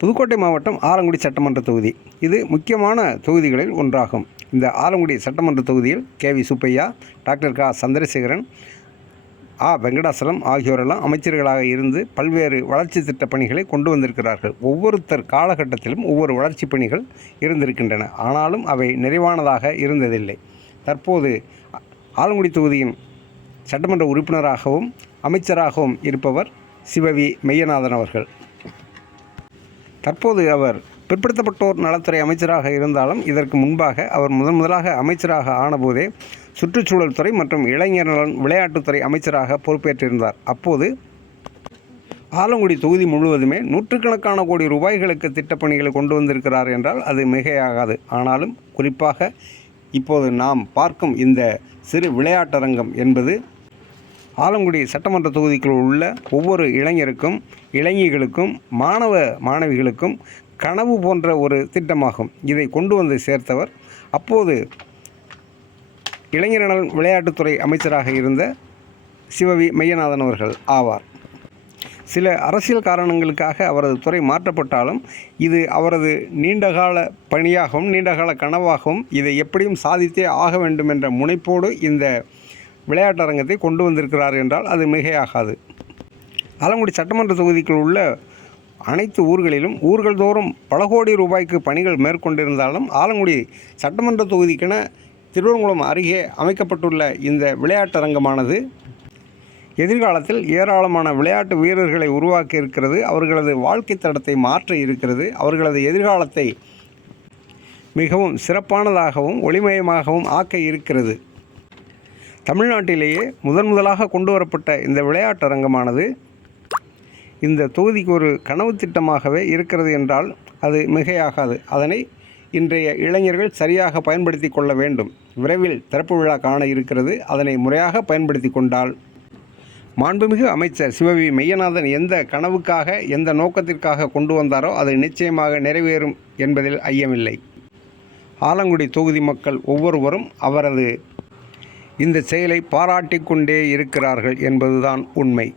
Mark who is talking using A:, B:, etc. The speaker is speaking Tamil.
A: புதுக்கோட்டை மாவட்டம் ஆலங்குடி சட்டமன்ற தொகுதி. இது முக்கியமான தொகுதிகளில் ஒன்றாகும். இந்த ஆலங்குடி சட்டமன்ற தொகுதியில் கே வி சுப்பையா டாக்டர் க. சந்திரசேகரன் ஆ. வெங்கடாசலம் ஆகியோரெல்லாம் அமைச்சர்களாக இருந்து பல்வேறு வளர்ச்சி திட்ட பணிகளை கொண்டு வந்திருக்கிறார்கள். ஒவ்வொருத்தர் காலகட்டத்திலும் ஒவ்வொரு வளர்ச்சி பணிகள் இருந்திருக்கின்றன. ஆனாலும் அவை நிறைவானதாக இருந்ததில்லை. தற்போது ஆலங்குடி தொகுதியின் சட்டமன்ற உறுப்பினராகவும் அமைச்சராகவும் இருப்பவர் சிவவி மெய்யநாதன் அவர்கள். தற்போது அவர் பிற்படுத்தப்பட்டோர் நலத்துறை அமைச்சராக இருந்தாலும் இதற்கு முன்பாக அவர் முதன் முதலாக அமைச்சராக ஆனபோதே சுற்றுச்சூழல் துறை மற்றும் இளைஞர் நலன் விளையாட்டுத்துறை அமைச்சராக பொறுப்பேற்றிருந்தார். அப்போது ஆலங்குடி தொகுதி முழுவதுமே நூற்றுக்கணக்கான கோடி ரூபாய்களுக்கு திட்டப்பணிகளை கொண்டு வந்திருக்கிறார் என்றால் அது மிகையாகாது. ஆனாலும் குறிப்பாக இப்போது நாம் பார்க்கும் இந்த சிறு விளையாட்டரங்கம் என்பது ஆலங்குடி சட்டமன்ற தொகுதிக்குள் உள்ள ஒவ்வொரு இளைஞருக்கும் இளைஞர்களுக்கும் மாணவ மாணவிகளுக்கும் கனவு போன்ற ஒரு திட்டமாகும். இதை கொண்டு வந்து சேர்த்தவர் அப்போது இளைஞர் நலன் விளையாட்டுத்துறை அமைச்சராக இருந்த சிவவி மையநாதன் அவர்கள் ஆவார். சில அரசியல் காரணங்களுக்காக அவரது துறை மாற்றப்பட்டாலும் இது அவரது நீண்டகால பணியாகவும் நீண்டகால கனவாகவும் இதை எப்படியும் சாதித்தே ஆக வேண்டும் என்ற முனைப்போடு இந்த விளையாட்டரங்கத்தை கொண்டு வந்திருக்கிறார் என்றால் அது மிகையாகாது. ஆலங்குடி சட்டமன்ற தொகுதிக்குள் உள்ள அனைத்து ஊர்களிலும் ஊர்கள் தோறும் பல கோடி ரூபாய்க்கு பணிகள் மேற்கொண்டிருந்தாலும் ஆலங்குடி சட்டமன்ற தொகுதிக்கென திருவரங்குளம் அருகே அமைக்கப்பட்டுள்ள இந்த விளையாட்டரங்கமானது எதிர்காலத்தில் ஏராளமான விளையாட்டு வீரர்களை உருவாக்கி இருக்கிறது அவர்களது வாழ்க்கை தடத்தை மாற்ற இருக்கிறது. அவர்களது எதிர்காலத்தை மிகவும் சிறப்பானதாகவும் ஒளிமயமாகவும் ஆக்க இருக்கிறது. தமிழ்நாட்டிலேயே முதன் முதலாக கொண்டு வரப்பட்ட இந்த விளையாட்டரங்கமானது இந்த தொகுதிக்கு ஒரு கனவு திட்டமாகவே இருக்கிறது என்றால் அது மிகையாகாது. அதனை இன்றைய இளைஞர்கள் சரியாக பயன்படுத்தி கொள்ள வேண்டும். விரைவில் திறப்பு விழா காண இருக்கிறது. அதனை முறையாக பயன்படுத்தி கொண்டால் மாண்புமிகு அமைச்சர் சிவவி மெய்யநாதன் எந்த கனவுக்காக எந்த நோக்கத்திற்காக கொண்டு வந்தாரோ அது நிச்சயமாக நிறைவேறும் என்பதில் ஐயமில்லை. ஆலங்குடி தொகுதி மக்கள் ஒவ்வொருவரும் அவரது இந்த செயலை பாராட்டிக் கொண்டே இருக்கிறார்கள் என்பதுதான் உண்மை.